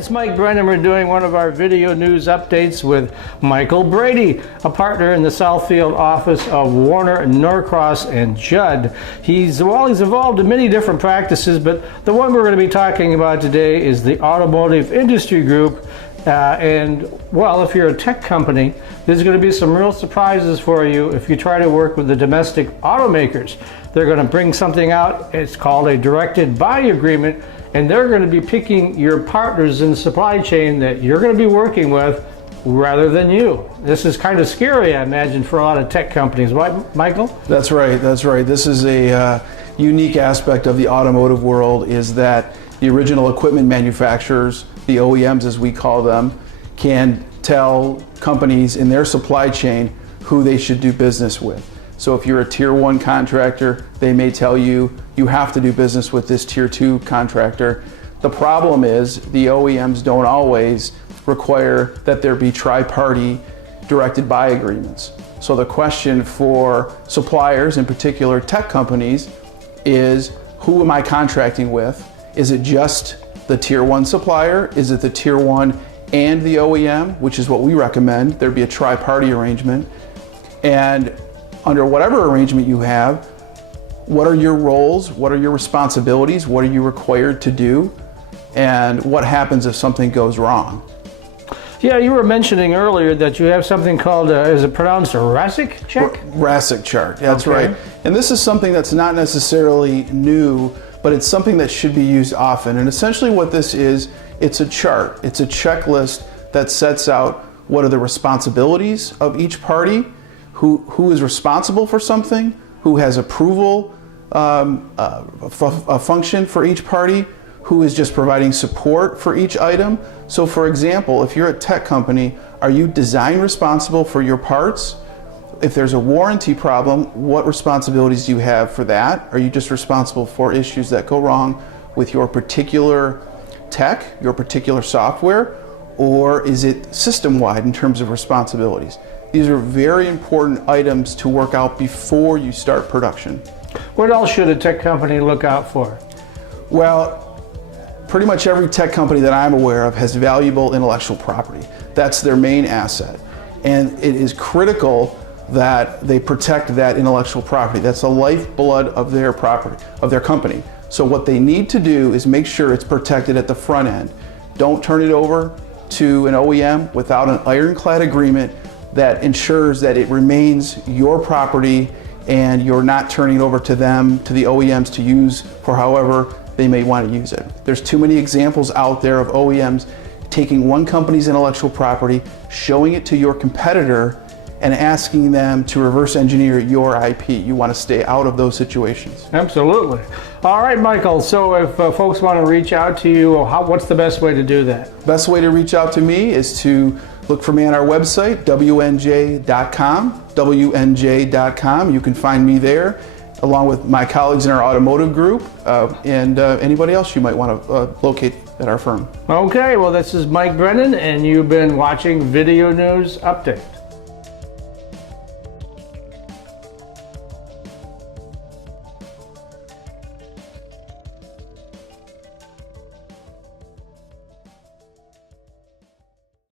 It's Mike Brennan. We're doing one of our video news updates with Michael Brady, a partner in the Southfield office of Warner, Norcross, and Judd. He's involved in many different practices, but the one we're going to be talking about today is the automotive industry group. If you're a tech company, there's going to be some real surprises for you if you try to work with the domestic automakers. They're going to bring something out. It's called a directed buy agreement, and they're going to be picking your partners in the supply chain that you're going to be working with rather than you. This is kind of scary, I imagine, for a lot of tech companies. Right, Michael? That's right. This is a unique aspect of the automotive world, is that the original equipment manufacturers, the OEMs as we call them, can tell companies in their supply chain who they should do business with. So if you're a tier 1 contractor, they may tell you, you have to do business with this tier 2 contractor. The problem is the OEMs don't always require that there be tri-party directed buy agreements. So the question for suppliers, in particular tech companies, is who am I contracting with? Is it just the tier 1 supplier? Is it the tier 1 and the OEM, which is what we recommend? There be a tri-party arrangement. And under whatever arrangement you have, what are your roles? What are your responsibilities? What are you required to do? And what happens if something goes wrong? Yeah, you were mentioning earlier that you have something called, is it pronounced a RASIC check? RASIC chart, that's right. And this is something that's not necessarily new, but it's something that should be used often. And essentially what this is, it's a chart. It's a checklist that sets out what are the responsibilities of each party, who is responsible for something, who has approval, a function for each party, who is just providing support for each item. So for example, if you're a tech company, are you design responsible for your parts? If there's a warranty problem, what responsibilities do you have for that? Are you just responsible for issues that go wrong with your particular tech, your particular software, or is it system-wide in terms of responsibilities? These are very important items to work out before you start production. What else should a tech company look out for? Well, pretty much every tech company that I'm aware of has valuable intellectual property. That's their main asset. And it is critical that they protect that intellectual property. That's the lifeblood of their property, of their company. So what they need to do is make sure it's protected at the front end. Don't turn it over to an OEM without an ironclad agreement that ensures that it remains your property and you're not turning it over to them, to the OEMs, to use for however they may want to use it. There's too many examples out there of OEMs taking one company's intellectual property, showing it to your competitor, and asking them to reverse engineer your IP. You want to stay out of those situations. Absolutely. All right, Michael, so if folks want to reach out to you, what's the best way to do that? Best way to reach out to me is to look for me on our website, WNJ.com, WNJ.com. You can find me there, along with my colleagues in our automotive group, and anybody else you might want to locate at our firm. Okay, well, this is Mike Brennan, and you've been watching Video News Update.